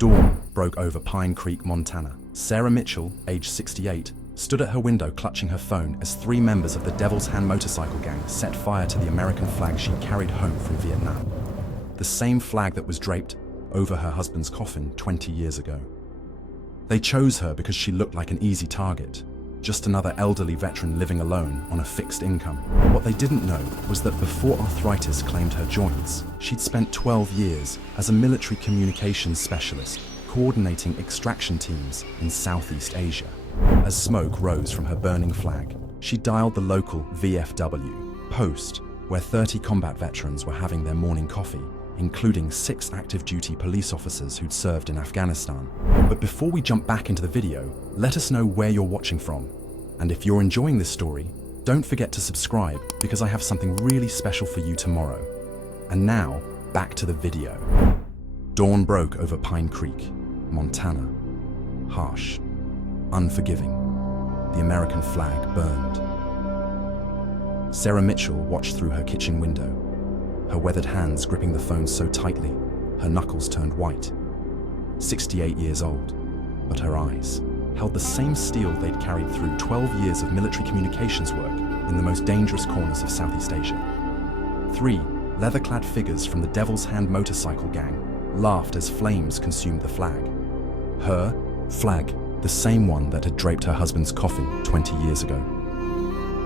Dawn broke over Pine Creek, Montana. Sarah Mitchell, age 68, stood at her window clutching her phone as 3 members of the Devil's Hand motorcycle gang set fire to the American flag she carried home from Vietnam. The same flag that was draped over her husband's coffin 20 years ago. They chose her because she looked like an easy target, just another elderly veteran living alone on a fixed income. What they didn't know was that before arthritis claimed her joints, she'd spent 12 years as a military communications specialist, coordinating extraction teams in Southeast Asia. As smoke rose from her burning flag, she dialed the local VFW post, where 30 combat veterans were having their morning coffee, including 6 active duty police officers who'd served in Afghanistan. But before we jump back into the video, let us know where you're watching from. And if you're enjoying this story, don't forget to subscribe because I have something really special for you tomorrow. And now, back to the video. Dawn broke over Pine Creek, Montana. Harsh, unforgiving. The American flag burned. Sarah Mitchell watched through her kitchen window, her weathered hands gripping the phone so tightly, her knuckles turned white. 68 years old, but her eyes held the same steel they'd carried through 12 years of military communications work in the most dangerous corners of Southeast Asia. 3 leather-clad figures from the Devil's Hand motorcycle gang laughed as flames consumed the flag. Her flag, the same one that had draped her husband's coffin 20 years ago.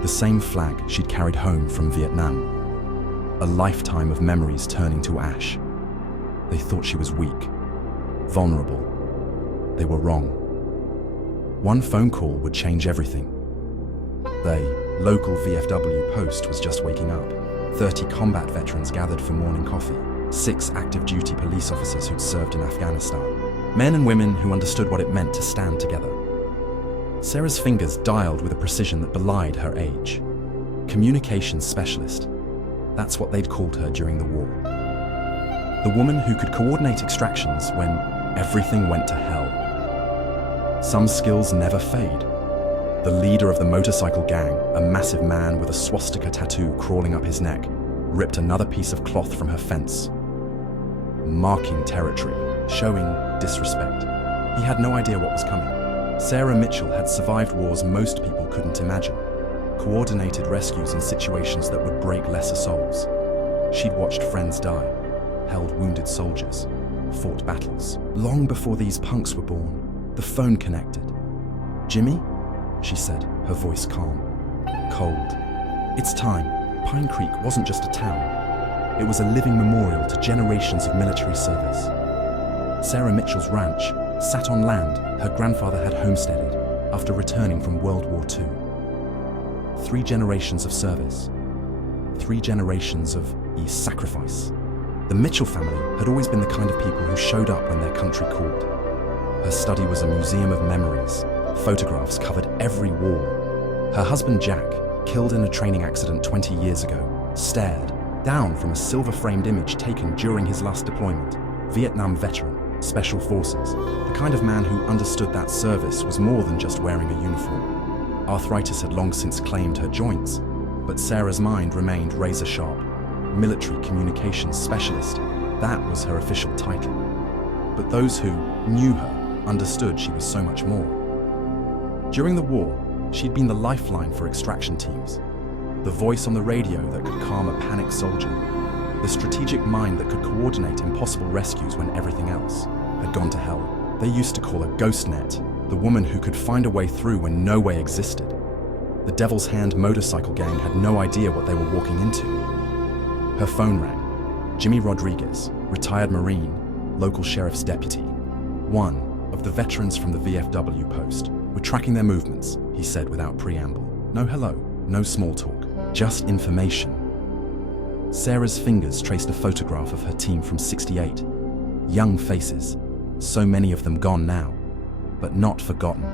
The same flag she'd carried home from Vietnam. A lifetime of memories turning to ash. They thought she was weak, vulnerable. They were wrong. One phone call would change everything. They, local VFW post, was just waking up. 30 combat veterans gathered for morning coffee. 6 active duty police officers who'd served in Afghanistan. Men and women who understood what it meant to stand together. Sarah's fingers dialed with a precision that belied her age. Communications specialist. That's what they'd called her during the war. The woman who could coordinate extractions when everything went to hell. Some skills never fade. The leader of the motorcycle gang, a massive man with a swastika tattoo crawling up his neck, ripped another piece of cloth from her fence, marking territory, showing disrespect. He had no idea what was coming. Sarah Mitchell had survived wars most people couldn't imagine. Coordinated rescues in situations that would break lesser souls. She'd watched friends die, held wounded soldiers, fought battles. Long before these punks were born, the phone connected. "Jimmy?" she said, her voice calm, cold. "It's time." Pine Creek wasn't just a town. It was a living memorial to generations of military service. Sarah Mitchell's ranch sat on land her grandfather had homesteaded after returning from World War II. 3 generations of service, 3 generations of sacrifice. The Mitchell family had always been the kind of people who showed up when their country called. Her study was a museum of memories. Photographs covered every wall. Her husband Jack, killed in a training accident 20 years ago, stared down from a silver-framed image taken during his last deployment. Vietnam veteran, special forces, the kind of man who understood that service was more than just wearing a uniform. Arthritis had long since claimed her joints, but Sarah's mind remained razor-sharp. Military communications specialist, that was her official title. But those who knew her understood she was so much more. During the war, she'd been the lifeline for extraction teams, the voice on the radio that could calm a panicked soldier, the strategic mind that could coordinate impossible rescues when everything else had gone to hell. They used to call her Ghost Net, the woman who could find a way through when no way existed. The Devil's Hand motorcycle gang had no idea what they were walking into. Her phone rang. Jimmy Rodriguez, retired Marine, local sheriff's deputy, one of the veterans from the VFW post. "We're tracking their movements," he said without preamble. No hello, no small talk, just information. Sarah's fingers traced a photograph of her team from '68. Young faces, so many of them gone now, but not forgotten.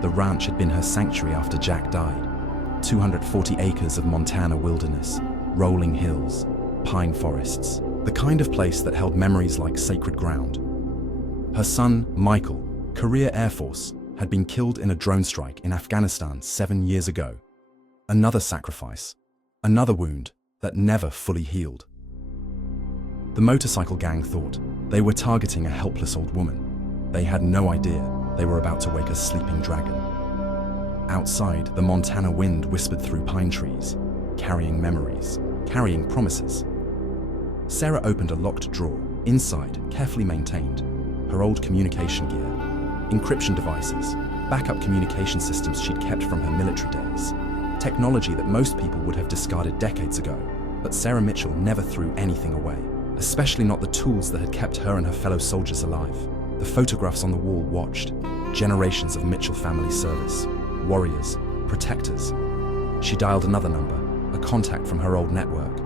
The ranch had been her sanctuary after Jack died. 240 acres of Montana wilderness, rolling hills, pine forests, the kind of place that held memories like sacred ground. Her son, Michael, career Air Force, had been killed in a drone strike in Afghanistan 7 years ago. Another sacrifice, another wound that never fully healed. The motorcycle gang thought they were targeting a helpless old woman. They had no idea they were about to wake a sleeping dragon. Outside, the Montana wind whispered through pine trees, carrying memories, carrying promises. Sarah opened a locked drawer. Inside, carefully maintained, her old communication gear, encryption devices, backup communication systems she'd kept from her military days, technology that most people would have discarded decades ago. But Sarah Mitchell never threw anything away, especially not the tools that had kept her and her fellow soldiers alive. The photographs on the wall watched generations of Mitchell family service, warriors, protectors. She dialed another number, a contact from her old network,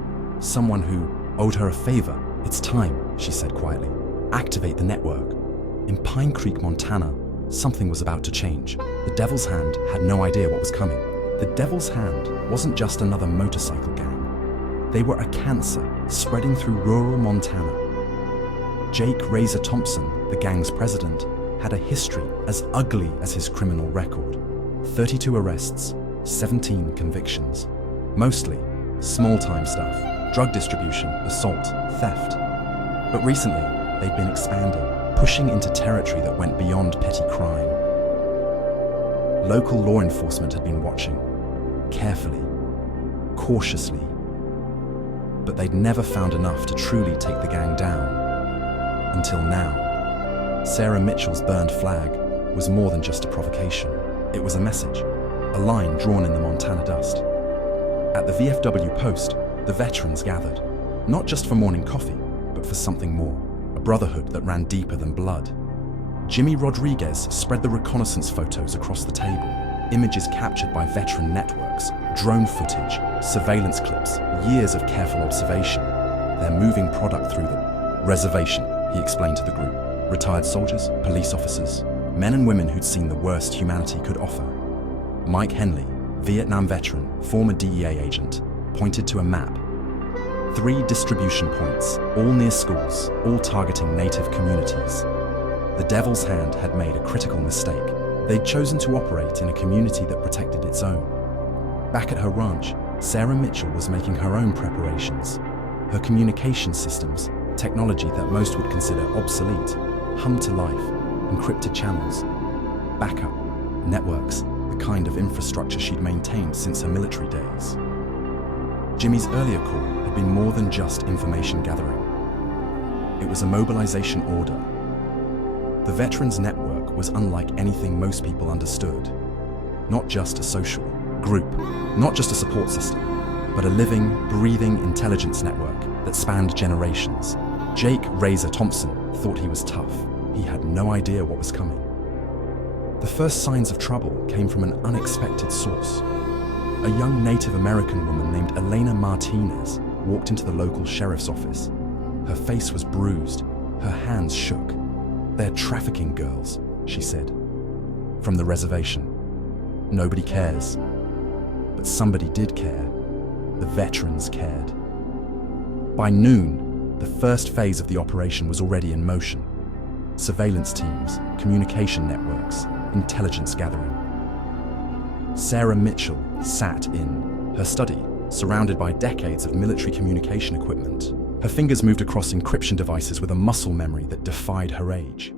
someone who owed her a favor. "It's time," she said quietly. "Activate the network." In Pine Creek, Montana, something was about to change. The Devil's Hand had no idea what was coming. The Devil's Hand wasn't just another motorcycle gang. They were a cancer spreading through rural Montana. Jake Razor Thompson, the gang's president, had a history as ugly as his criminal record. 32 arrests, 17 convictions. Mostly small-time stuff. Drug distribution, assault, theft. But recently, they'd been expanding, pushing into territory that went beyond petty crime. Local law enforcement had been watching, carefully, cautiously. But they'd never found enough to truly take the gang down. Until now. Sarah Mitchell's burned flag was more than just a provocation. It was a message, a line drawn in the Montana dust. At the VFW post, the veterans gathered, not just for morning coffee, but for something more, a brotherhood that ran deeper than blood. Jimmy Rodriguez spread the reconnaissance photos across the table, images captured by veteran networks, drone footage, surveillance clips, years of careful observation. Their moving product through the reservation, he explained to the group. Retired soldiers, police officers, men and women who'd seen the worst humanity could offer. Mike Henley, Vietnam veteran, former DEA agent, pointed to a map. 3 distribution points, all near schools, all targeting native communities. The Devil's Hand had made a critical mistake. They'd chosen to operate in a community that protected its own. Back at her ranch, Sarah Mitchell was making her own preparations. Her communication systems, technology that most would consider obsolete, hummed to life, encrypted channels, backup, networks, the kind of infrastructure she'd maintained since her military days. Jimmy's earlier call had been more than just information gathering. It was a mobilization order. The Veterans Network was unlike anything most people understood. Not just a social group, not just a support system, but a living, breathing intelligence network that spanned generations. Jake Razor Thompson thought he was tough. He had no idea what was coming. The first signs of trouble came from an unexpected source. A young Native American woman named Elena Martinez walked into the local sheriff's office. Her face was bruised, her hands shook. "They're trafficking girls," she said. "From the reservation. Nobody cares." But somebody did care. The veterans cared. By noon, the first phase of the operation was already in motion. Surveillance teams, communication networks, intelligence gathering. Sarah Mitchell sat in her study, surrounded by decades of military communication equipment. Her fingers moved across encryption devices with a muscle memory that defied her age.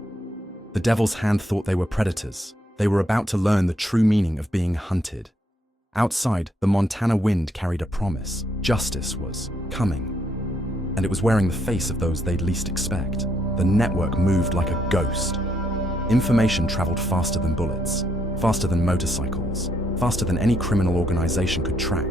The Devil's Hand thought they were predators. They were about to learn the true meaning of being hunted. Outside, the Montana wind carried a promise. Justice was coming. And it was wearing the face of those they'd least expect. The network moved like a ghost. Information traveled faster than bullets, faster than motorcycles, faster than any criminal organization could track.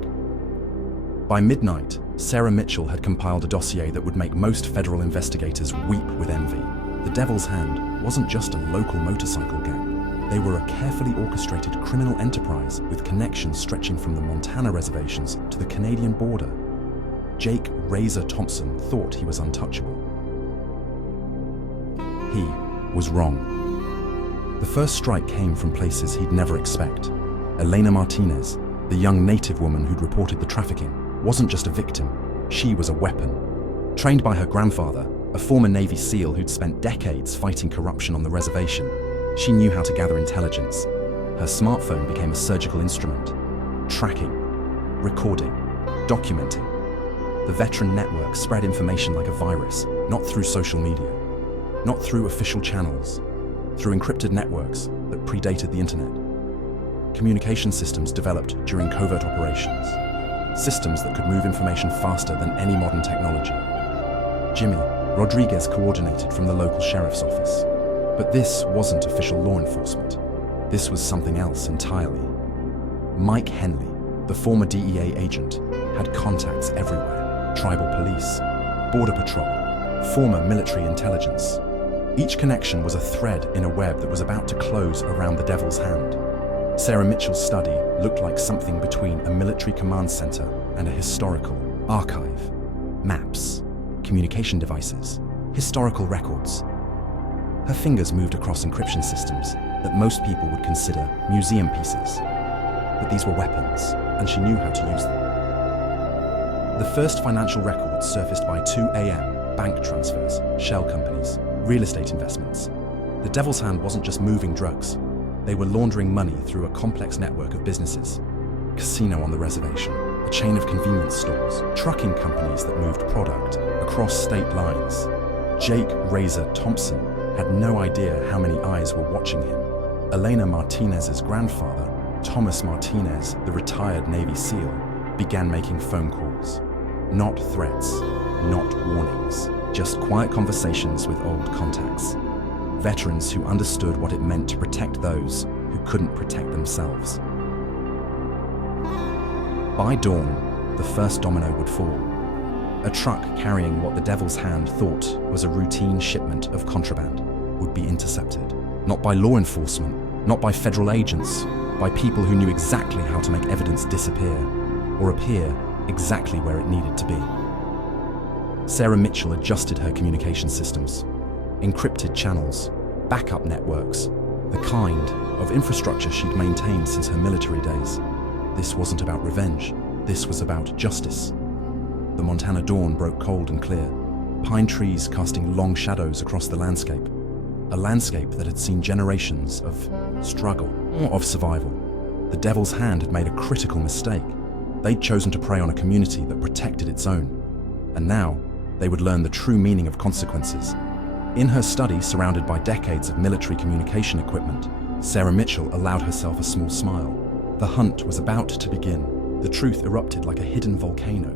By midnight, Sarah Mitchell had compiled a dossier that would make most federal investigators weep with envy. The Devil's Hand wasn't just a local motorcycle gang. They were a carefully orchestrated criminal enterprise with connections stretching from the Montana reservations to the Canadian border. Jake Razor Thompson thought he was untouchable. He was wrong. The first strike came from places he'd never expect. Elena Martinez, the young native woman who'd reported the trafficking, wasn't just a victim, she was a weapon. Trained by her grandfather, a former Navy SEAL who'd spent decades fighting corruption on the reservation, she knew how to gather intelligence. Her smartphone became a surgical instrument, tracking, recording, documenting. The veteran network spread information like a virus, not through social media, not through official channels, through encrypted networks that predated the internet. Communication systems developed during covert operations, systems that could move information faster than any modern technology. Jimmy Rodriguez coordinated from the local sheriff's office. But this wasn't official law enforcement. This was something else entirely. Mike Henley, the former DEA agent, had contacts everywhere: tribal police, border patrol, former military intelligence. Each connection was a thread in a web that was about to close around the Devil's Hand. Sarah Mitchell's study looked like something between a military command center and a historical archive. Maps, communication devices, historical records. Her fingers moved across encryption systems that most people would consider museum pieces. But these were weapons, and she knew how to use them. The first financial records surfaced by 2 a.m. bank transfers, shell companies, real estate investments. The Devil's Hand wasn't just moving drugs. They were laundering money through a complex network of businesses. Casino on the reservation, a chain of convenience stores, trucking companies that moved product across state lines. Jake Razor Thompson had no idea how many eyes were watching him. Elena Martinez's grandfather, Thomas Martinez, the retired Navy SEAL, began making phone calls. Not threats, not warnings, just quiet conversations with old contacts. Veterans who understood what it meant to protect those who couldn't protect themselves. By dawn, the first domino would fall. A truck carrying what the Devil's Hand thought was a routine shipment of contraband would be intercepted. Not by law enforcement, not by federal agents, by people who knew exactly how to make evidence disappear or appear exactly where it needed to be. Sarah Mitchell adjusted her communication systems. Encrypted channels, backup networks, the kind of infrastructure she'd maintained since her military days. This wasn't about revenge, this was about justice. The Montana dawn broke cold and clear, pine trees casting long shadows across the landscape. A landscape that had seen generations of struggle, of survival. The Devil's Hand had made a critical mistake. They'd chosen to prey on a community that protected its own. And now, they would learn the true meaning of consequences. In her study, surrounded by decades of military communication equipment, Sarah Mitchell allowed herself a small smile. The hunt was about to begin. The truth erupted like a hidden volcano.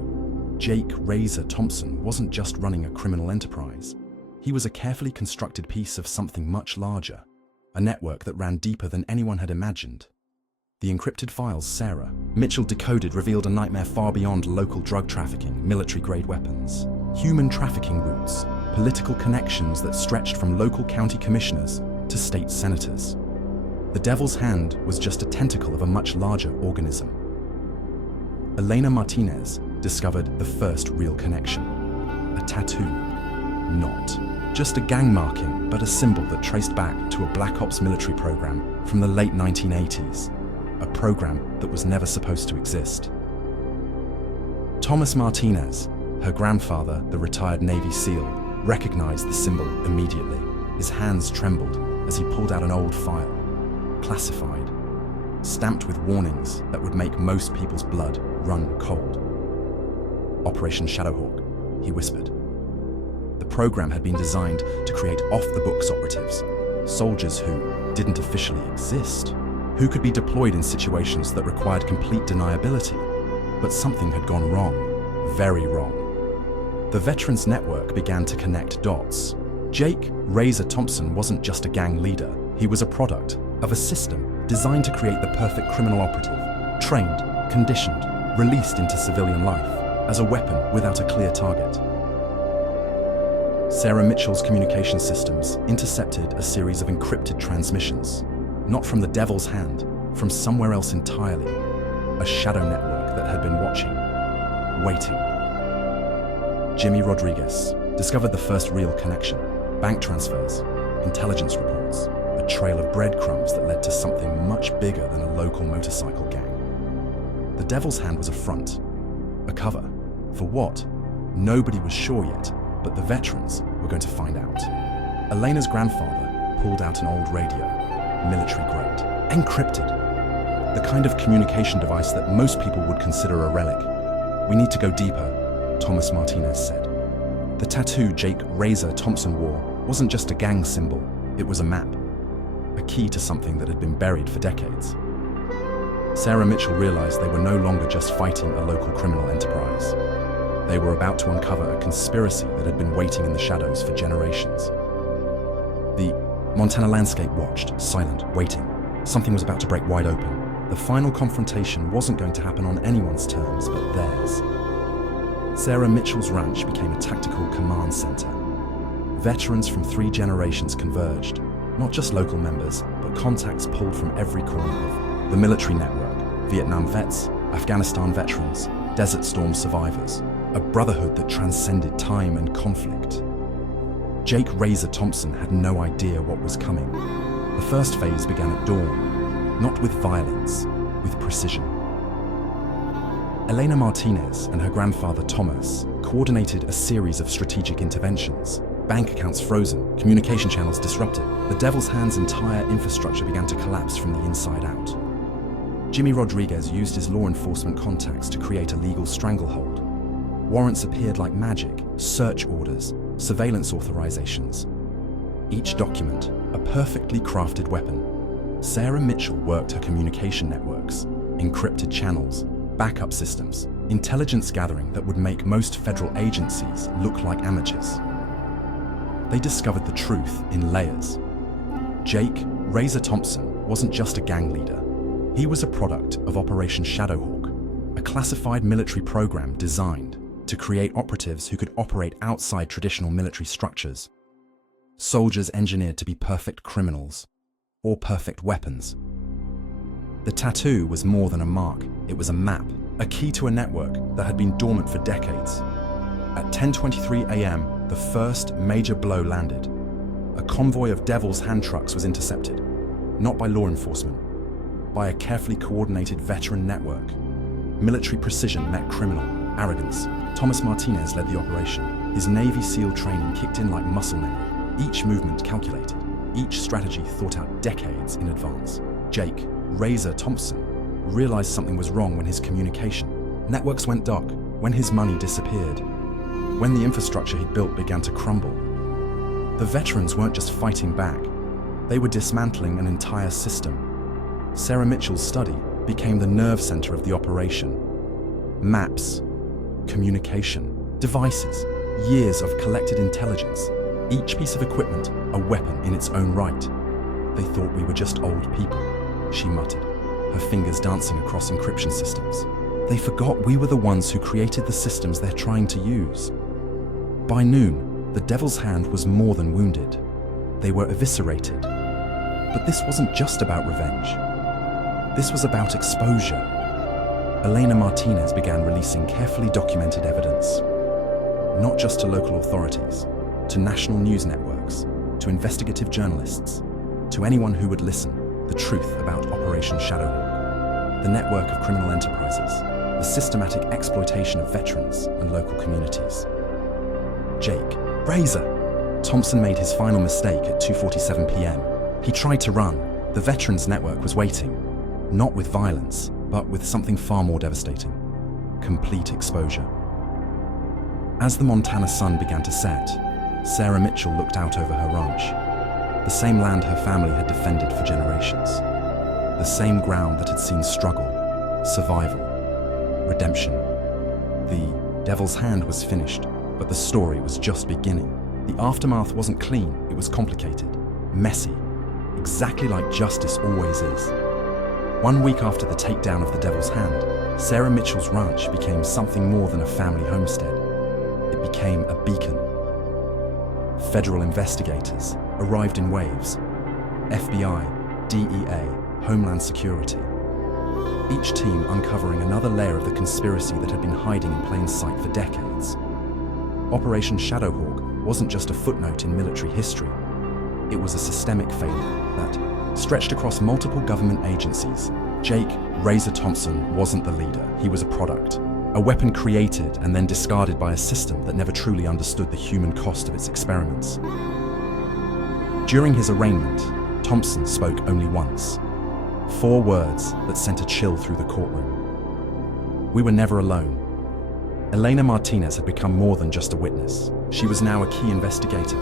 Jake Razor Thompson wasn't just running a criminal enterprise. He was a carefully constructed piece of something much larger, a network that ran deeper than anyone had imagined. The encrypted files Sarah Mitchell decoded revealed a nightmare far beyond local drug trafficking, military-grade weapons, human trafficking routes, political connections that stretched from local county commissioners to state senators. The Devil's Hand was just a tentacle of a much larger organism. Elena Martinez discovered the first real connection. A tattoo. Not just a gang marking, but a symbol that traced back to a Black Ops military program from the late 1980s. A program that was never supposed to exist. Thomas Martinez, her grandfather, the retired Navy SEAL, recognized the symbol immediately. His hands trembled as he pulled out an old file, classified, stamped with warnings that would make most people's blood run cold. Operation Shadowhawk, he whispered. The program had been designed to create off-the-books operatives, soldiers who didn't officially exist, who could be deployed in situations that required complete deniability. But something had gone wrong, very wrong. The Veterans Network began to connect dots. Jake Razor Thompson wasn't just a gang leader, he was a product of a system designed to create the perfect criminal operative, trained, conditioned, released into civilian life, as a weapon without a clear target. Sarah Mitchell's communication systems intercepted a series of encrypted transmissions, not from the Devil's Hand, from somewhere else entirely, a shadow network that had been watching, waiting. Jimmy Rodriguez discovered the first real connection, bank transfers, intelligence reports, a trail of breadcrumbs that led to something much bigger than a local motorcycle gang. The Devil's Hand was a front, a cover. For what? Nobody was sure yet, but the veterans were going to find out. Elena's grandfather pulled out an old radio, military grade, encrypted. The kind of communication device that most people would consider a relic. We need to go deeper, Thomas Martinez said. The tattoo Jake Razor Thompson wore wasn't just a gang symbol, it was a map. a key to something that had been buried for decades. Sarah Mitchell realized they were no longer just fighting a local criminal enterprise. They were about to uncover a conspiracy that had been waiting in the shadows for generations. The Montana landscape watched, silent, waiting. Something was about to break wide open. The final confrontation wasn't going to happen on anyone's terms but theirs. Sarah Mitchell's ranch became a tactical command center. Veterans from 3 generations converged, not just local members, but contacts pulled from every corner of the military network: Vietnam vets, Afghanistan veterans, Desert Storm survivors, a brotherhood that transcended time and conflict. Jake Razor Thompson had no idea what was coming. The first phase began at dawn, not with violence, with precision. Elena Martinez and her grandfather Thomas coordinated a series of strategic interventions. Bank accounts frozen, communication channels disrupted. The Devil's Hand's entire infrastructure began to collapse from the inside out. Jimmy Rodriguez used his law enforcement contacts to create a legal stranglehold. Warrants appeared like magic: search orders, surveillance authorizations. Each document, a perfectly crafted weapon. Sarah Mitchell worked her communication networks, encrypted channels, backup systems, intelligence gathering that would make most federal agencies look like amateurs. They discovered the truth in layers. Jake Razor Thompson wasn't just a gang leader. He was a product of Operation Shadowhawk, a classified military program designed to create operatives who could operate outside traditional military structures. Soldiers engineered to be perfect criminals, or perfect weapons. The tattoo was more than a mark, it was a map, a key to a network that had been dormant for decades. At 10:23 a.m., the first major blow landed. A convoy of Devil's Hand trucks was intercepted, not by law enforcement, by a carefully coordinated veteran network. Military precision met criminal arrogance. Thomas Martinez led the operation. His Navy SEAL training kicked in like muscle memory. Each movement calculated, each strategy thought out decades in advance. Jake Razor Thompson realized something was wrong when his communication networks went dark, when his money disappeared, when the infrastructure he'd built began to crumble. The veterans weren't just fighting back, they were dismantling an entire system. Sarah Mitchell's study became the nerve center of the operation. Maps, communication, devices, years of collected intelligence, each piece of equipment a weapon in its own right. They thought we were just old people, she muttered, her fingers dancing across encryption systems. They forgot we were the ones who created the systems they're trying to use. By noon, the Devil's Hand was more than wounded. They were eviscerated. But this wasn't just about revenge. This was about exposure. Elena Martinez began releasing carefully documented evidence, not just to local authorities, to national news networks, to investigative journalists, to anyone who would listen, the truth about Operation Shadowhawk, the network of criminal enterprises, the systematic exploitation of veterans and local communities. Jake Razor Thompson made his final mistake at 2:47 p.m. He tried to run. The veterans network was waiting, not with violence, but with something far more devastating: complete exposure. As the Montana sun began to set, Sarah Mitchell looked out over her ranch, the same land her family had defended for generations, the same ground that had seen struggle, survival, redemption. The Devil's Hand was finished, but the story was just beginning. The aftermath wasn't clean, it was complicated, messy, exactly like justice always is. 1 week after the takedown of the Devil's Hand, Sarah Mitchell's ranch became something more than a family homestead. It became a beacon. Federal investigators arrived in waves: FBI, DEA, Homeland Security. Each team uncovering another layer of the conspiracy that had been hiding in plain sight for decades. Operation Shadowhawk wasn't just a footnote in military history. It was a systemic failure that stretched across multiple government agencies. Jake Razor Thompson wasn't the leader, he was a product. A weapon created and then discarded by a system that never truly understood the human cost of its experiments. During his arraignment, Thompson spoke only once. 4 words that sent a chill through the courtroom. We were never alone. Elena Martinez had become more than just a witness. She was now a key investigator.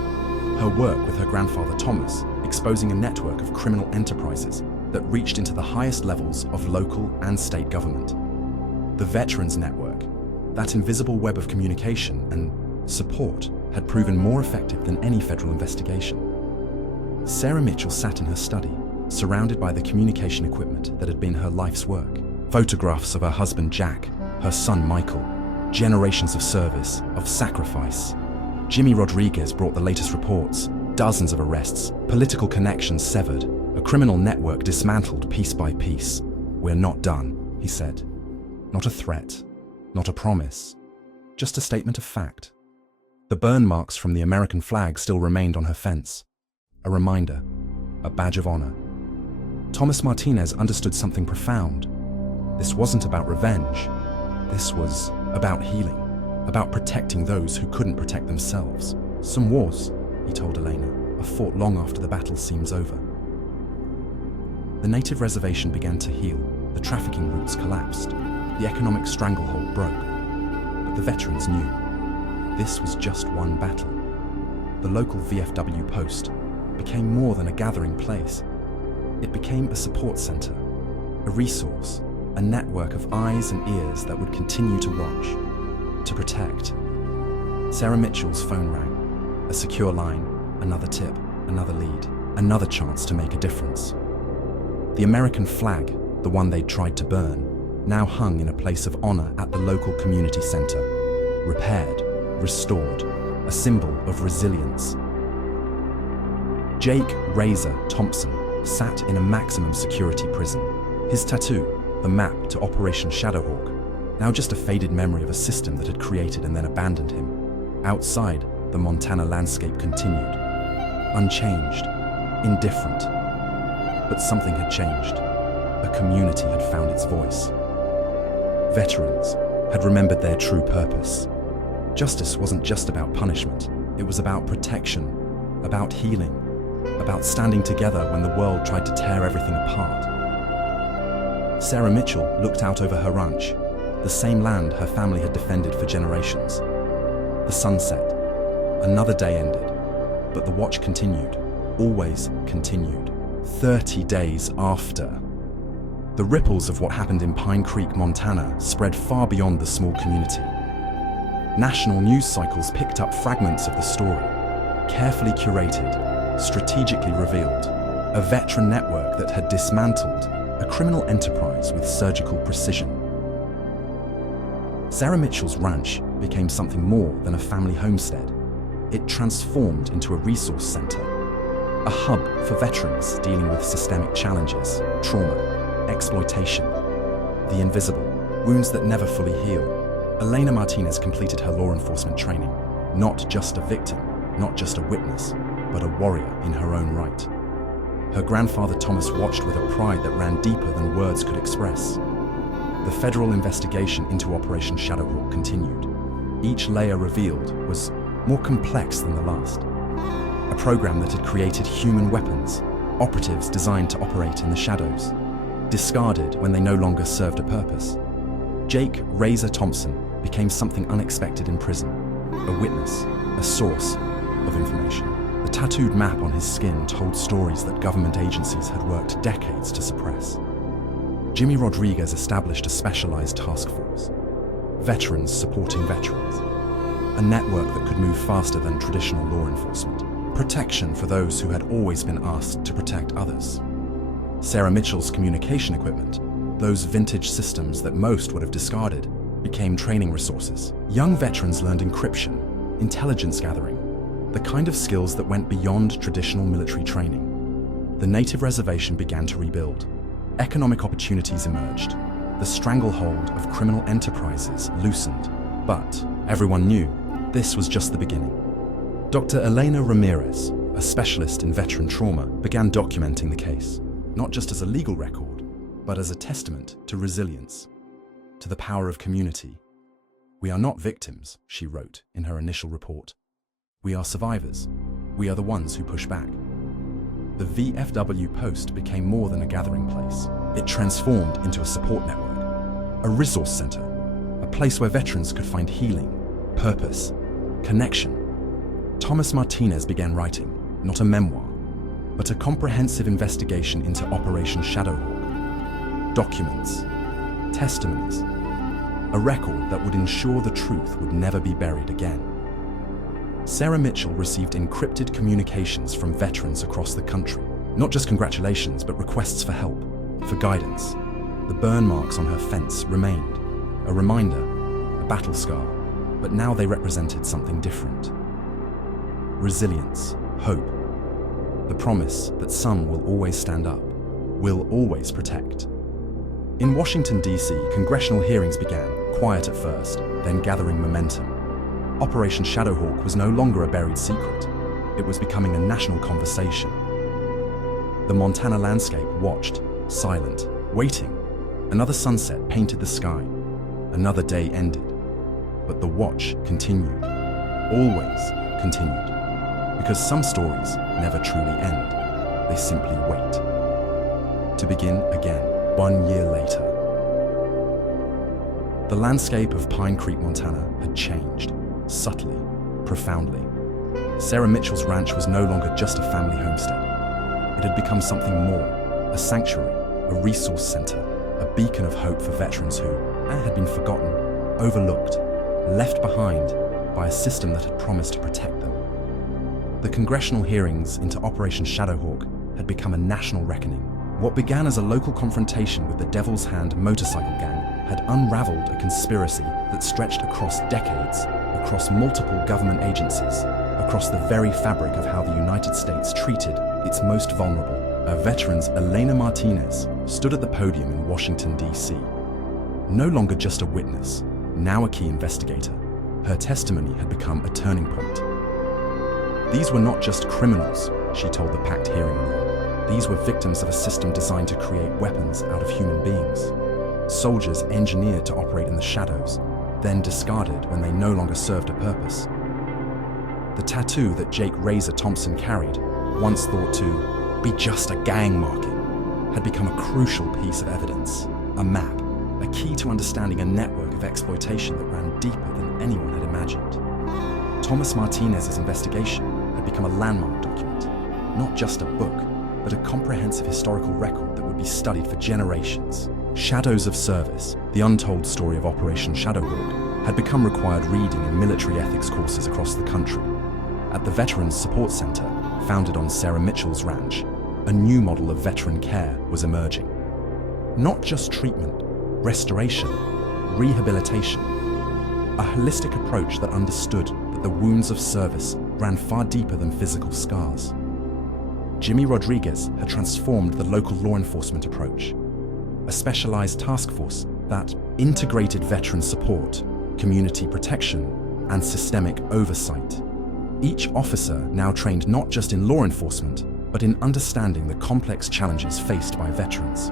Her work with her grandfather Thomas exposing a network of criminal enterprises that reached into the highest levels of local and state government. The Veterans Network, that invisible web of communication and support, had proven more effective than any federal investigation. Sarah Mitchell sat in her study, surrounded by the communication equipment that had been her life's work. Photographs of her husband Jack, her son Michael, generations of service, of sacrifice. Jimmy Rodriguez brought the latest reports, dozens of arrests, political connections severed, a criminal network dismantled piece by piece. "We're not done," he said. Not a threat, not a promise, just a statement of fact. The burn marks from the American flag still remained on her fence. A reminder, a badge of honor. Thomas Martinez understood something profound. This wasn't about revenge. This was about healing, about protecting those who couldn't protect themselves. Some wars, he told Elena, are fought long after the battle seems over. The native reservation began to heal, the trafficking routes collapsed, the economic stranglehold broke. But the veterans knew this was just one battle. The local VFW post became more than a gathering place. It became a support center, a resource, a network of eyes and ears that would continue to watch, to protect. Sarah Mitchell's phone rang. A secure line, another tip, another lead, another chance to make a difference. The American flag, the one they'd tried to burn, now hung in a place of honor at the local community center. Repaired, restored, a symbol of resilience. Jake Razor Thompson sat in a maximum security prison. His tattoo, the map to Operation Shadowhawk, now just a faded memory of a system that had created and then abandoned him. Outside, the Montana landscape continued. Unchanged, indifferent. But something had changed. A community had found its voice. Veterans had remembered their true purpose. Justice wasn't just about punishment. It was about protection, about healing, about standing together when the world tried to tear everything apart. Sarah Mitchell looked out over her ranch, the same land her family had defended for generations. The sun set. Another day ended, but the watch continued, always continued. 30 days after. The ripples of what happened in Pine Creek, Montana, spread far beyond the small community. National news cycles picked up fragments of the story, carefully curated, strategically revealed. A veteran network that had dismantled a criminal enterprise with surgical precision. Sarah Mitchell's ranch became something more than a family homestead. It transformed into a resource center, a hub for veterans dealing with systemic challenges, trauma, exploitation, the invisible, wounds that never fully heal. Elena Martinez completed her law enforcement training, not just a victim, not just a witness, but a warrior in her own right. Her grandfather Thomas watched with a pride that ran deeper than words could express. The federal investigation into Operation Shadowhawk continued. Each layer revealed was more complex than the last. A program that had created human weapons, operatives designed to operate in the shadows, discarded when they no longer served a purpose. Jake Razor Thompson became something unexpected in prison, a witness, a source of information. The tattooed map on his skin told stories that government agencies had worked decades to suppress. Jimmy Rodriguez established a specialized task force, veterans supporting veterans, a network that could move faster than traditional law enforcement, protection for those who had always been asked to protect others. Sarah Mitchell's communication equipment, those vintage systems that most would have discarded, became training resources. Young veterans learned encryption, intelligence gathering, the kind of skills that went beyond traditional military training. The native reservation began to rebuild. Economic opportunities emerged. The stranglehold of criminal enterprises loosened. But everyone knew this was just the beginning. Dr. Elena Ramirez, a specialist in veteran trauma, began documenting the case, not just as a legal record, but as a testament to resilience, to the power of community. "We are not victims," she wrote in her initial report. "We are survivors. We are the ones who push back." The VFW post became more than a gathering place. It transformed into a support network, a resource center, a place where veterans could find healing, purpose, connection. Thomas Martinez began writing, not a memoir, but a comprehensive investigation into Operation Shadowhawk. Documents, testimonies, a record that would ensure the truth would never be buried again. Sarah Mitchell received encrypted communications from veterans across the country. Not just congratulations, but requests for help, for guidance. The burn marks on her fence remained, a reminder, a battle scar, but now they represented something different. Resilience, hope, the promise that some will always stand up, will always protect. In Washington, D.C., congressional hearings began, quiet at first, then gathering momentum. Operation Shadowhawk was no longer a buried secret. It was becoming a national conversation. The Montana landscape watched, silent, waiting. Another sunset painted the sky. Another day ended. But the watch continued. Always continued. Because some stories never truly end. They simply wait. To begin again, 1 year later. The landscape of Pine Creek, Montana had changed, subtly, profoundly. Sarah Mitchell's ranch was no longer just a family homestead. It had become something more, a sanctuary, a resource center, a beacon of hope for veterans who had been forgotten, overlooked, left behind by a system that had promised to protect them. The congressional hearings into Operation Shadowhawk had become a national reckoning. What began as a local confrontation with the Devil's Hand motorcycle gang had unraveled a conspiracy that stretched across decades, across multiple government agencies, across the very fabric of how the United States treated its most vulnerable. A veteran's Elena Martinez stood at the podium in Washington, D.C. No longer just a witness, now a key investigator. Her testimony had become a turning point. These were not just criminals, she told the packed hearing room. These were victims of a system designed to create weapons out of human beings. Soldiers engineered to operate in the shadows, then discarded when they no longer served a purpose. The tattoo that Jake Razor Thompson carried, once thought to be just a gang marking, had become a crucial piece of evidence, a map, a key to understanding a network of exploitation that ran deeper than anyone had imagined. Thomas Martinez's investigation had become a landmark document, not just a book, but a comprehensive historical record that would be studied for generations. Shadows of Service, the untold story of Operation Shadowhawk, had become required reading in military ethics courses across the country. At the Veterans Support Center, founded on Sarah Mitchell's ranch, a new model of veteran care was emerging. Not just treatment, restoration, rehabilitation, a holistic approach that understood that the wounds of service ran far deeper than physical scars. Jimmy Rodriguez had transformed the local law enforcement approach, a specialized task force that integrated veteran support, community protection, and systemic oversight. Each officer now trained not just in law enforcement, but in understanding the complex challenges faced by veterans.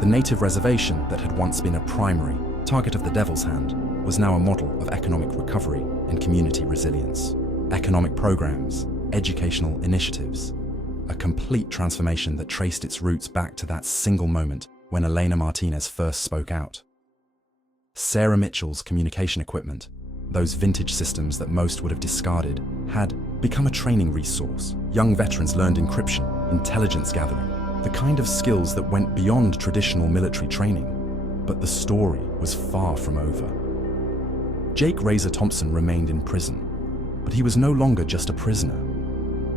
The native reservation that had once been a primary target of the Devil's Hand was now a model of economic recovery and community resilience. Economic programs, educational initiatives, a complete transformation that traced its roots back to that single moment when Elena Martinez first spoke out. Sarah Mitchell's communication equipment, those vintage systems that most would have discarded, had become a training resource. Young veterans learned encryption, intelligence gathering, the kind of skills that went beyond traditional military training. But the story was far from over. Jake Razor Thompson remained in prison, but he was no longer just a prisoner.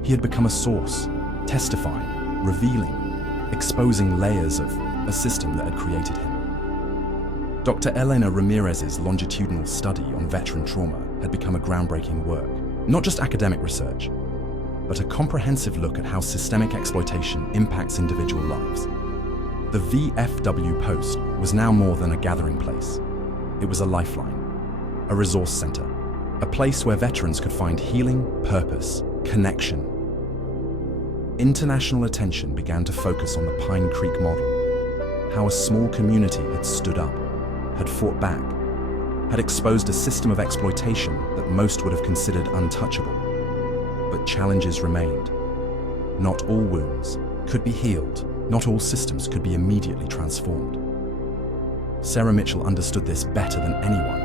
He had become a source, testifying, revealing, exposing layers of a system that had created him. Dr. Elena Ramirez's longitudinal study on veteran trauma had become a groundbreaking work, not just academic research, but a comprehensive look at how systemic exploitation impacts individual lives. The VFW Post was now more than a gathering place. It was a lifeline, a resource center, a place where veterans could find healing, purpose, connection. International attention began to focus on the Pine Creek model, how a small community had stood up, had fought back, had exposed a system of exploitation that most would have considered untouchable. But challenges remained. Not all wounds could be healed. Not all systems could be immediately transformed. Sarah Mitchell understood this better than anyone.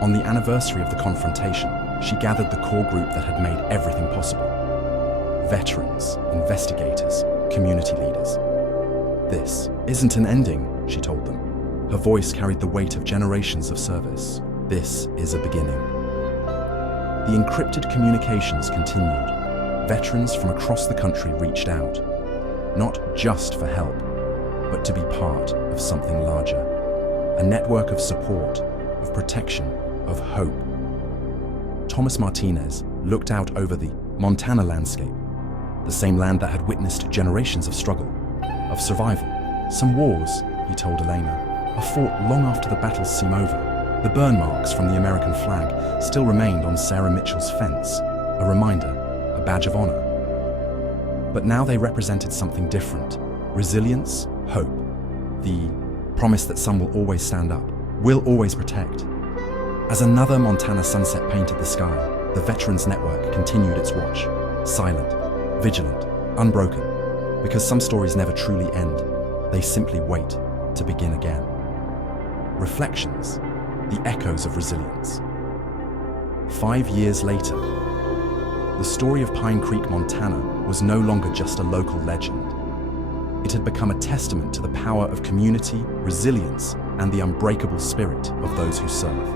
On the anniversary of the confrontation, she gathered the core group that had made everything possible. veterans, investigators, community leaders. This isn't an ending, she told them. Her voice carried the weight of generations of service. This is a beginning. The encrypted communications continued. Veterans from across the country reached out, not just for help, but to be part of something larger. A network of support, of protection, of hope. Thomas Martinez looked out over the Montana landscape, the same land that had witnessed generations of struggle, of survival. Some wars, he told Elena, are fought long after the battles seem over. The burn marks from the American flag still remained on Sarah Mitchell's fence, a reminder, a badge of honor. But now they represented something different. Resilience, hope, the promise that some will always stand up, will always protect. As another Montana sunset painted the sky, the Veterans Network continued its watch, silent, vigilant, unbroken, because some stories never truly end. They simply wait to begin again. Reflections, the echoes of resilience. 5 years later, the story of Pine Creek, Montana was no longer just a local legend. It had become a testament to the power of community, resilience, and the unbreakable spirit of those who serve.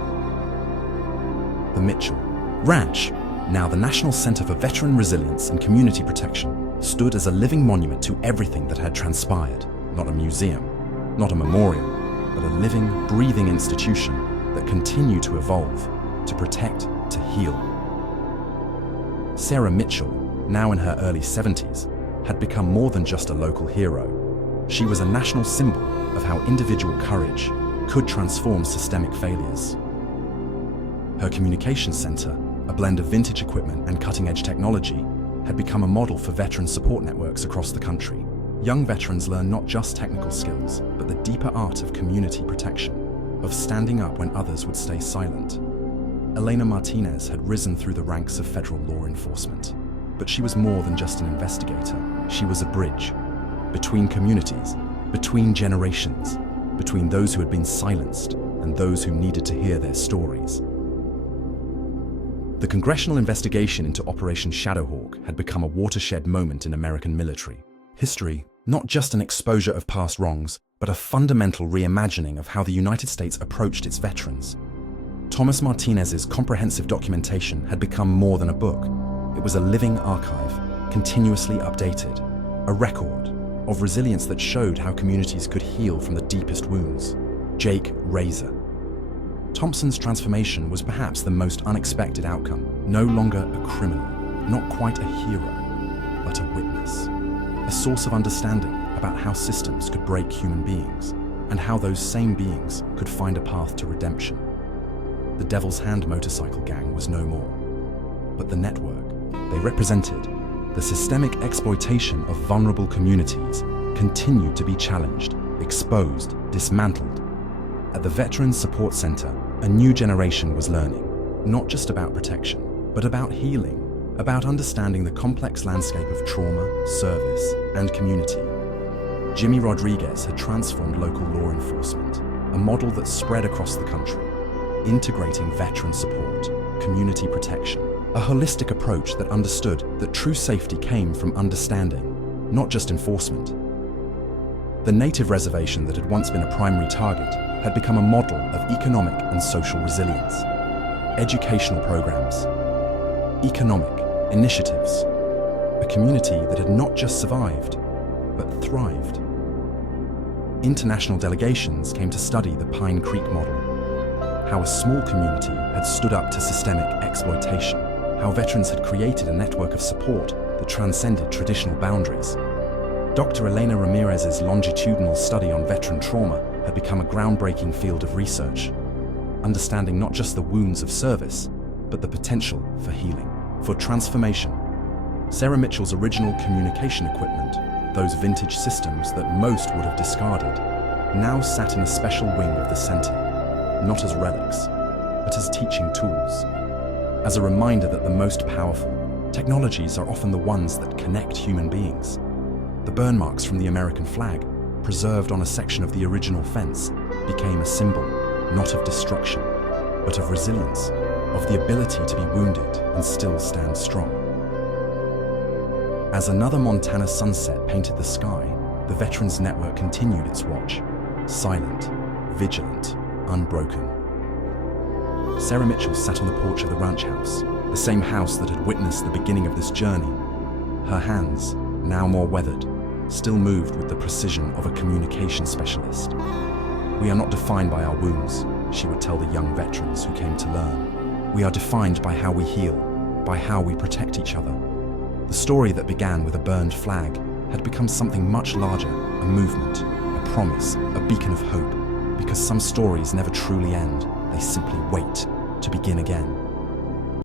The Mitchell Ranch, now the National Center for Veteran Resilience and Community Protection, stood as a living monument to everything that had transpired. Not a museum, not a memorial, but a living, breathing institution that continued to evolve, to protect, to heal. Sarah Mitchell, now in her early 70s, had become more than just a local hero. She was a national symbol of how individual courage could transform systemic failures. Her communications center, a blend of vintage equipment and cutting-edge technology, had become a model for veteran support networks across the country. Young veterans learn not just technical skills, but the deeper art of community protection, of standing up when others would stay silent. Elena Martinez had risen through the ranks of federal law enforcement, but she was more than just an investigator. She was a bridge between communities, between generations, between those who had been silenced and those who needed to hear their stories. The congressional investigation into Operation Shadowhawk had become a watershed moment in American military history, not just an exposure of past wrongs, but a fundamental reimagining of how the United States approached its veterans. Thomas Martinez's comprehensive documentation had become more than a book. It was a living archive, continuously updated, a record of resilience that showed how communities could heal from the deepest wounds. Jake Razor. Thompson's transformation was perhaps the most unexpected outcome. No longer a criminal, not quite a hero, but a witness. A source of understanding about how systems could break human beings, and how those same beings could find a path to redemption. The Devil's Hand motorcycle gang was no more, but the network they represented, the systemic exploitation of vulnerable communities, continued to be challenged, exposed, dismantled. At the Veterans Support Center, a new generation was learning, not just about protection, but about healing, about understanding the complex landscape of trauma, service, and community. Jimmy Rodriguez had transformed local law enforcement, a model that spread across the country, integrating veteran support, community protection, a holistic approach that understood that true safety came from understanding, not just enforcement. The native reservation that had once been a primary target had become a model of economic and social resilience. Educational programs, economic initiatives, a community that had not just survived, but thrived. International delegations came to study the Pine Creek model, how a small community had stood up to systemic exploitation, how veterans had created a network of support that transcended traditional boundaries. Dr. Elena Ramirez's longitudinal study on veteran trauma had become a groundbreaking field of research, understanding not just the wounds of service, but the potential for healing, for transformation. Sarah Mitchell's original communication equipment, those vintage systems that most would have discarded, now sat in a special wing of the center, not as relics, but as teaching tools, as a reminder that the most powerful technologies are often the ones that connect human beings. The burn marks from the American flag, preserved on a section of the original fence, became a symbol, not of destruction, but of resilience, of the ability to be wounded and still stand strong. As another Montana sunset painted the sky, the Veterans Network continued its watch, silent, vigilant, unbroken. Sarah Mitchell sat on the porch of the ranch house, the same house that had witnessed the beginning of this journey. Her hands, now more weathered, still moved with the precision of a communication specialist. "We are not defined by our wounds," she would tell the young veterans who came to learn. "We are defined by how we heal, by how we protect each other." The story that began with a burned flag had become something much larger, a movement, a promise, a beacon of hope, because some stories never truly end, they simply wait to begin again.